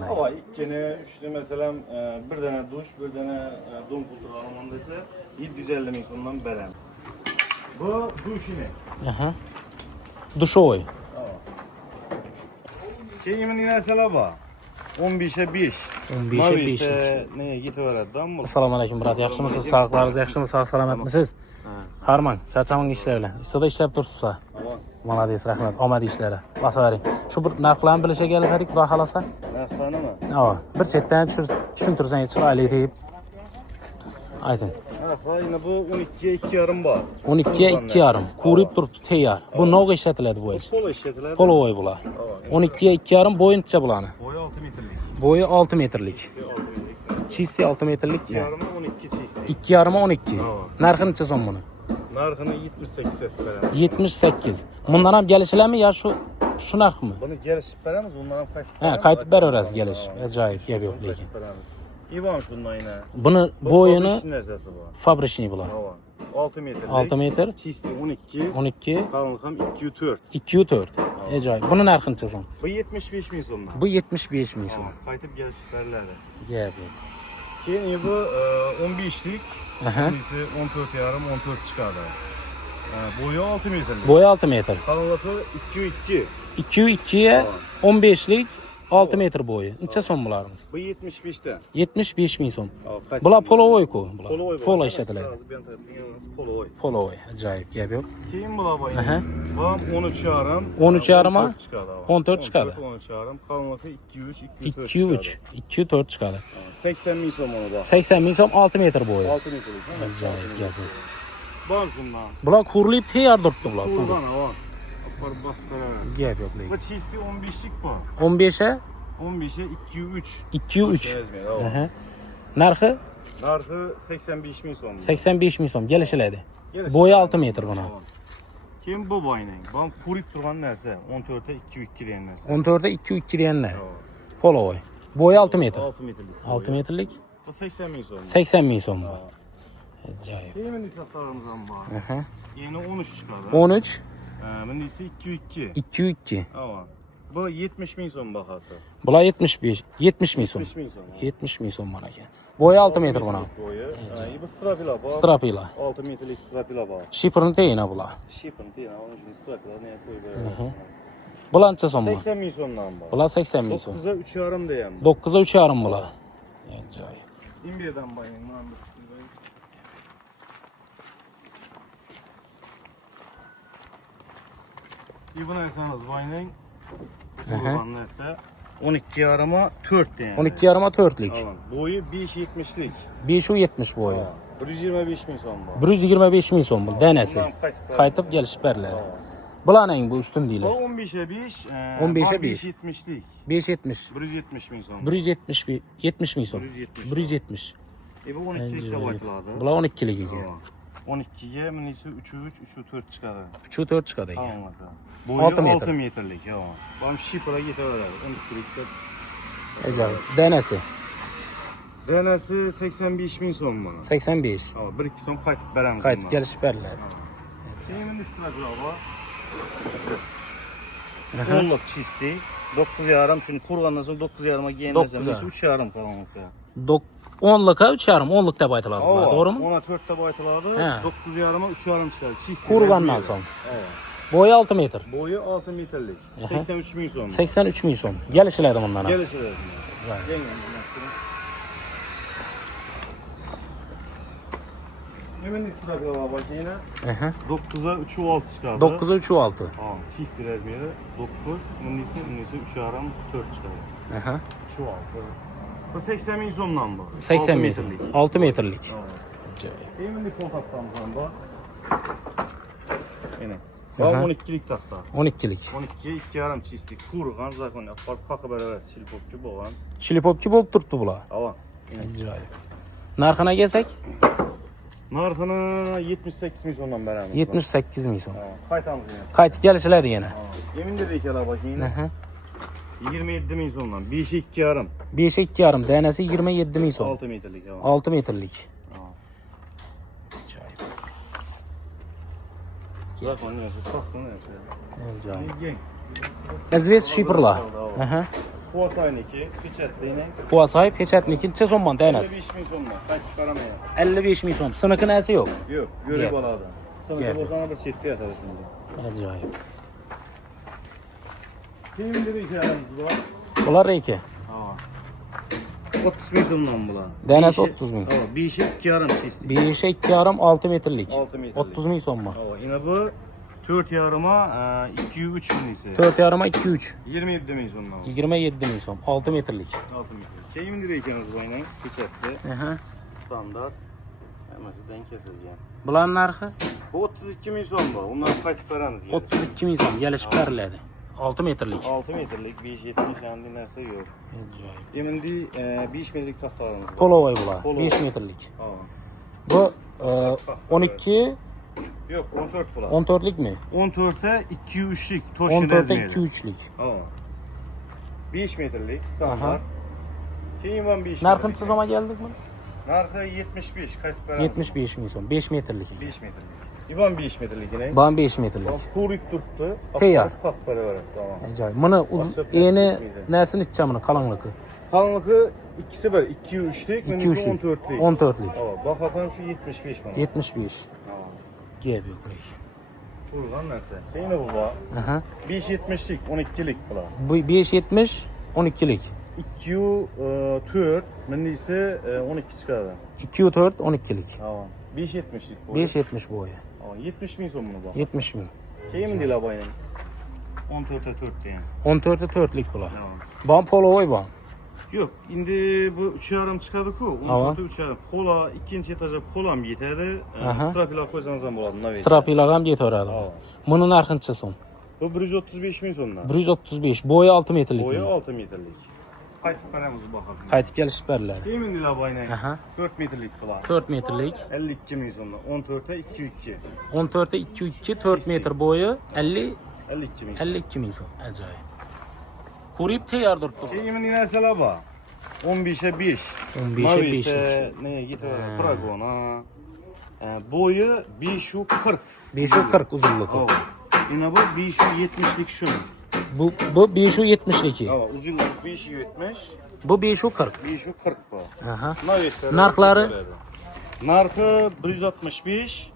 Hava ikkini, üçlü mesela bir tane duş, bir tane don kulturu alman dese 750 ming so'mdan berem. Bu duşini. Aha. Dushoy. Keyin narsalar bor. 15'e 5. 15'e 5. Nega ketaveradi-da bu? Assalomu alaykum brat. Yaxshimisiz? Sog'liqlaringiz yaxshimi? Sog' salomatmisiz? Harman, charchaman ishlaylar. Istida ishlab turibsiz. Молодец, rahmat. Omad ishlari. Basavering. Shu bir narxlarni bilishga keldik, xudo xolasa. Narxlarnimi? Bir chetdan tushuntirsangiz chiroyli deb. Ayting. Narxlar yana bu 12'ye 2,5 bor. 12'ye 2,5. Ko'rib turibdi tayyor. Bu nog'a ishlatiladi bu ish. Polo ishlatiladi. Polovoy bular. 12'ye 2,5 bo'yincha bularni. Boyi 6 metrlik. Bo'yi 6 metrlik. Chisti 6 metrlik. 2,5 12 chisti. 2,5 12. Narxi necha so'm buni? Narxini 78 etib beramiz. 78. Bundan ham kelishilarmi yo shu narxmi? Buni kelishib beramiz, undan ham qaytib Ha, qaytib beraverasiz kelishib. Ajoyib, gap yo'q lekin. İvan şundan yine. Buni bo'yini nersasi bor. fabrichniy bular. 6 metr. 6 metr. Chisti 12. 12. Kalınlık ham 204. 204. Ajoyib. Buni narxi necha so'm? Bu 75 ming so'mdan. Bu 75 ming so'm. Qaytib kelishib beriladi. Gap yo'q. Keyin bu 15'lik. Aha. Birisi 14,5 14 chiqadi. Boyu 6 metrlik. Bo'yi 6 metr. Kalınlığı 202. 202'ye 15'lik 6 metr bo'yi. Necha so'm bularimiz? Bu 75'ten. 75 ming so'm. Bular polovoy-ku. Polo ishlatiladi. Polovoy. Polovoy. Ajoyib, gap yo'q. Keyin bular boy. Aha. Bu 13,5. 13,5 14 chiqadi. 13,5. Kalınlığı 203 203 204 chiqadi. 80 ming so'm ona da. 80 ming so'm 6 metr bo'yi. 6 metrlik. Ajoyib, gap yo'q. Bor shundan. Bular kurilib tayyor turibdi bular. Kurban hava. Apar basib beramiz. Gap yo'q lekin. Bu chisti 15'lik bor. 15'e 15'e 203. 203. Aha. Narxi Narxi 85 ming so'm. 85 ming so'm kelishiladi. Bo'yi 6 metr buni. Keyin bu boyning. Bu qurib turgan narsa 14'e 202 degan narsa. 14'e 202 deganlar. Polovoy. Bo'yi 6 metr. 6 metrlik. 6 metrlik. Bu 80 ming so'm. 80 ming so'm bu. Ajoyib. Keyin nikohlarimiz ham bor. Aha. Yeni 13 chiqadi. 13 Bunisi 202. 202. Ava. Bu 70 ming so'm bahası. Bular 75 70 ming so'm. 70 ming so'm. 70 ming so'm mana ekan. Bo'yi 6 metr buni. Boyu. Bu strapila bor. Strapila. 6 metrlik strapila bor. Shipperni teyina bular. Shipini teyina, onun için strapila ne qo'yib beramiz. Bular necha so'm bu? 80 ming so'mdan bor. Bular 80 ming so'm. 9'a 3,5 deyam. 9'a 3,5 bular. Ajoyib. İmbirden bayın. Mana bu. İbn aysanız bayning. Kurban narsa 12,5'a 4 degan. 12,5 4'lik. Boyu 5,70'lik. 570 bo'yi. 125 ming so'm bor. 125 ming so'm bu danasi. Qaytib kelishib beriladi. Bularning bu ustun Bu deylar. 15'e 5. 15'e 5. 5,70'lik. 570. 170 ming so'm. 170 ming so'm. 170. Bu 12'lik de baytıladi. Bular 12'lik ekan. 12'ye bunisi 3'ü 3, 3'ü 4 çıkardı. 3 4 chiqadi ekan. Anladım. Boyu 6 6 metr. metrlik ya. Bam şipra yeteveradi. 12'lik. Ajoyib. Danasi Denesi 85 ming so'm bana. 85. Ama 1-2 so'm qaytib beramiz. Qaytib kelishib beriladi. Şeyimin üstüne bravo. 10'luk chisti. 9,5 şunu kurgandan sonra 9,5'a giyinmezsem 3,5 kalanlıkta. 10'luk'a 3,5 10'luk deb aytiladi bular, to'g'rimi? Ona 4 de baytıladi. 9,5'a 3,5 çıkardı. Chisti. Kurgandan so'ng. Bo'yi 6 metr. Boyu 6 metrlik. 83 ming so'm. 83 ming so'm. Kelishiladi bundan ham. Gelişir. Hemen üstüne bir bak yine. 9'a 3'ü 6 çıkardı. 9'a 3'ü 6. Tamam. Chisti razmeri 9. Bunisi 3,5 4 çıkardı. 3'ü 6. Bu 80 ming so'mdan bu. 80 ming so'm. 6 metrlik. Hemen bir kontaktamızdan bu. Yine. Bu 12'lik taxta. 12'lik. 12'ye 2,5 chisti. Kurgan zakon yapar qaqib berasiz. Shilpopchi bo'lgan. Shilpopchi bo'lib turibdi bular. Ava. Ajoyib. Narxini kelsak? Narxini 78 ming so'mdan beramiz. 78 ming so'm. Qaytamiz yana. Qaytib kelishiladi yana. Yemindir ekala bak yine. 27 ming so'mdan. 5'e 2,5. 5'e 2,5. Danasi 27 ming so'm. 6 metrlik. 6 metrlik. Zakon neyse sastın neyse. Ajoyib. Geng. Azves shipperlar. Kuvasayniki, piçetliğine. Kuvasay peçetniki neçe so'mdan tanasi? 55 bin sonuna. Kaç paramayın. 55 ming so'm. Siniqi nasi yo'q. Yok, göre Gel. balada. Sana Gel. bozana bir çekti yatar şimdi. Ajoyib. Kimin dedi ki aramız var? Bular reki. Ha. 30 bin sonundan bulan. Danasi 30 ming. Ha, bir işi 2 yarım çizdi. Bir işe 2,5-6 metrlik. 6 metrlik. 30 ming so'mmi. Ha, yine bu 4 yarıma 2-3 bin ise. 4,5 2,3. 27 bin sonundan. 27 ming so'm. 6 metrlik. 6 metre. Kimin dedi ki aramız var yine? Piçetli. Aha. Standart. Hemen denk kesileceğim. Bular narxi Bu 32 bin son bu. Ondan kaç paranız gelir? 32 ming so'm. Gelishib beriladi. 6 metrlik. 6 metrelik 570 yani narsa yok. Ajoyib. Şimdi 5 metrelik tahtalarımız var. Polovoy bular. Polovoy. 5 metrlik. Ha. Bu 12 Yok 14 bulan. 14'lik mi? 14'e 2-3'lük toş 14'e 2-3'lik. Ha. 5 metrelik Aha. standart. Keyin var 5 Narxi necha so'mga keldikmi? Narxı 75 kaç para? 75 ming so'm. 5 metrlik. 5 metrelik. İvan 5 metrelik yine. Ban 5 metrlik. Kuyruk tuttu. Teyar. Pak para var tamam. Ajoyib. Buni eni nasi necha buni qalinligi? Kalınlığı ikisi var. 2-3'lük. 2-3'lik. 14'lük. 14'lik. Ha, bakarsan şu 75 bana. 75. Ha. Gap yo'q buraya. Buradan neresi? Yine bu var. Aha. 5-70'lik 12'lik bular. Bu 5.70 12'lik. 2 4 men ise 12 çıkardı. 2 4 12'lik. Tamam. 5.70'lik bu. 5.70 boyu. Tamam. 70 bin son bunu bak. 70 ming. Keyin değil abayın. 14'e 4 diye. 14'e 4'lik bular. Tamam. Ban polovoy ban. Yok, indi bu 3 yarım çıkardı ku. Hava. 14'e 3 yarım. Pola ikinci etaja polam yeterdi. Aha. Strapila koysanız ham bo'ladi. Navesi. Strapila ham yetaveradi. Ha. Buni narxi necha so'm? Bu 135 bin sonuna. 135. Boyu 6 metrlik. Boyu buni. 6 metrelik. Qaytib paramızı bakasın. Qaytib kelishib beriladi. Keyin değil abayın. Aha. 4 metrelik bular. 4 metrlik. 52 bin sonuna. 14'e 2-2. 14'e 2 4 metr boyu 50 52 bin. 52 ming so'm. Ajoyib. Ko'rib tayyor turibdi. Keyin yine selaba. 15'e 5. 15'e 5. ise neye gitti? Pragona. Boyu 540. 540 uzunluğu. Oh. Yine bu 570'lik şunu. Bu 570'liki. Ha, uzunluk 570. Bu 540. 540 bu. Aha. Navesleri. Narxları? Narxı 165.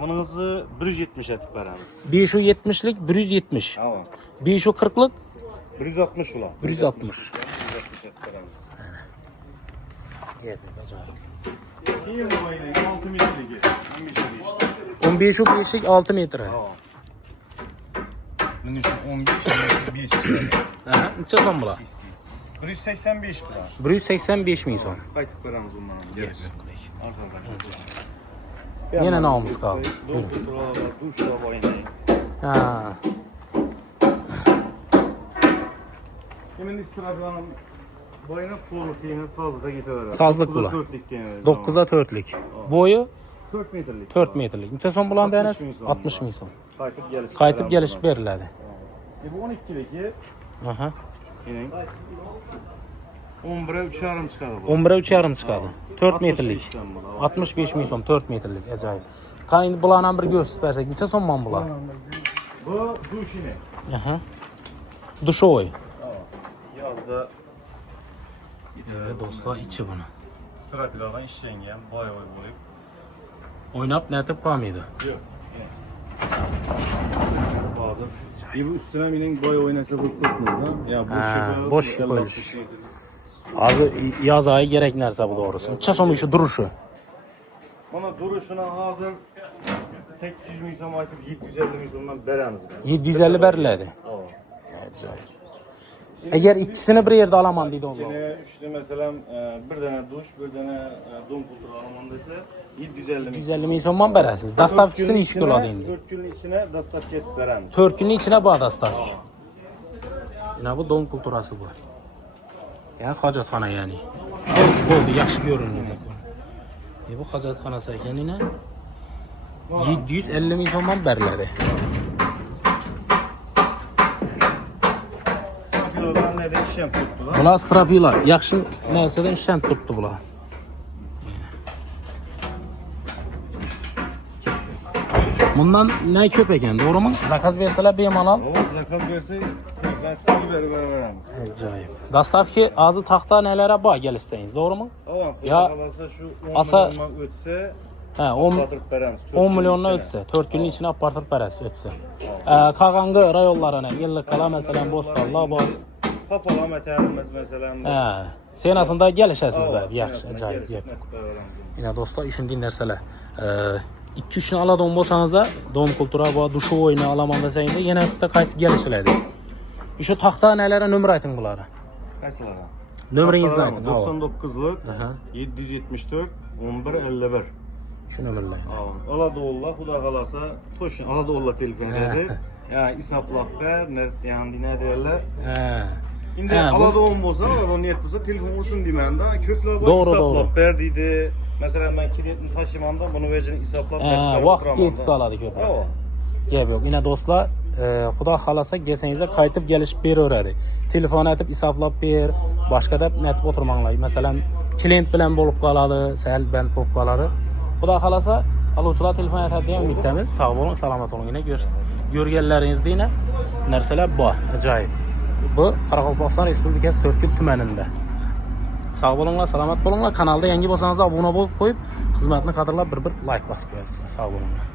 Bunun hızı 170 etip veremiz. 570'lik 170. Tamam. 540'lık 160 ulan. 160. 160 etip veremiz. Keyin bu yine 6 metrelik. 15'e 15'lik 6 metre. Tamam. Bunun için 15, 5. Aha. Necha so'm bular? 185 bular. 185 ming so'm. Qaytib ko'ramiz undan. Gerek yo'q. Yana nomus qoldi. Duş da oynayın. Ha. Hemen istirahatlanın. Boyuna polo tiyene sazlığa gidiyor. Sazlık bular. 9'a 4'lik. Boyu 4 metrelik. 4 metrlik. Necha so'm bulan 60 denasiz? ming so'm. 60 ming so'm. Qaytib Kelishib beriladi. Bu 12'liki. Aha. Yine 11'e 3,5 çıkadı bu. 11'e 3,5 chiqadi. 4 metrlik. 65'ten bu. 65 ming so'm 4 metrlik. Ajoyib. Qayni bularni ham bir ko'rsatib bersak, necha so'mman bular? Bu duş yine. Aha. Dushovoy. Yazda Do'stlar, ichi buni. strapilardan işlengen boy boy bo'lib. O'ynab netib qolmaydi. Yok. Bazen. Bu üstüne minin boy oynasa bu kurtmuzda. Ya boş koyuluş. Hozir yoz oyi kerak narsa bu to'g'risi. Necha so'm shu durushi? Mana duruşuna hazır 800 ming so'm aytib 750 ming so'mdan beramiz. 750 beriladi. Ajoyib. Agar ikkisini bir yerda olaman deydi onlar. Yine üçlü mesela bir tane duş, bir tane don kulturu alaman dese 750 ming. 750 ming so'mman berasiz. Dastavkisini eshik bo'ladi endi. 4 günün içine dastavka etib beramiz. 4 kunning ichida bu dastavka. Mana bu don kulturasi bu. Ya hojatxona ya'ni. Bo'ldi, yaxshi ko'rinadi zakon. Bu hojatxonasi ekan yana 750 ming so'mman beriladi. Strapilardan ne de işlem tuttular. Bular strapilar. Yaxshi narsadan ishon turibdi bular. Bundan ne ko'p ekan, to'g'rimi? Zakaz bersalar bemalol. O zakaz verse Ben size biberi veremiz. Acayip. Dastavki azı taxta nelere bağ gelişseniz, doğru mu? Tamam. Ya, Kalasa şu 10 asa- milyondan ötse He, 10 batırıp veremiz. 10 milyondan ötse, 4 günün içine apartırıp verəsi ötse. Kağangı rayonlarına, yıllık kala mesela Bostal'la bu. Papala meteorimiz mesela. Sen aslında gelişəsiz bə, yaxşı, acayip. Yep. Yep. Yine dostlar işin dinlərsələr. 2-3 gün ala don bolsanız da, don kultura bu duşu oyunu alaman desəniz də yenə də qayıtıb gəlişilədi. Şu taxta nələrə nömrə aytın bunlara? Mesela. Nömrənizi aytın. 99'luk Aha. 774 11 51. Şu nömrələr. Aladoğullah, Huda kalasa Toşun Aladoğullah telefonu ya isaplap ver, yani ne derler? Şimdi Aladoğun olsa, Aladoğun niyet olsa telefon olsun demende kökler var Doğru, isaplap ver dedi. Mesela ben kilitini taşımanda bunu vereceğini isaplap ver. Vaxt getib qaladı köpək. Gəb yox. Yine dostlar, Xuda xalasa gəlsənizə qayıtıb gəlişib bir öyrədi. Telefon atıb isablab bir, başqa da nətib oturmaqlar. Məsələn, klient bilən olub qaladı, səhəl bənd olub qaladı. Xuda xalasa alıcılar telefon atıb deyə ümiddəmiz. Sağ olun, salamat olun. Yine görgənlərinizdə yine nərsələr bu. Acayip. Bu Qaraqalpaqstan Respublikası Törkül tümənində. Sağ olunlar, salamat olunlar. Kanalda yangi bolsanız abunə olub qoyub xidmətini qadırlab bir like basıb qoyasınız. Sağ olunlar.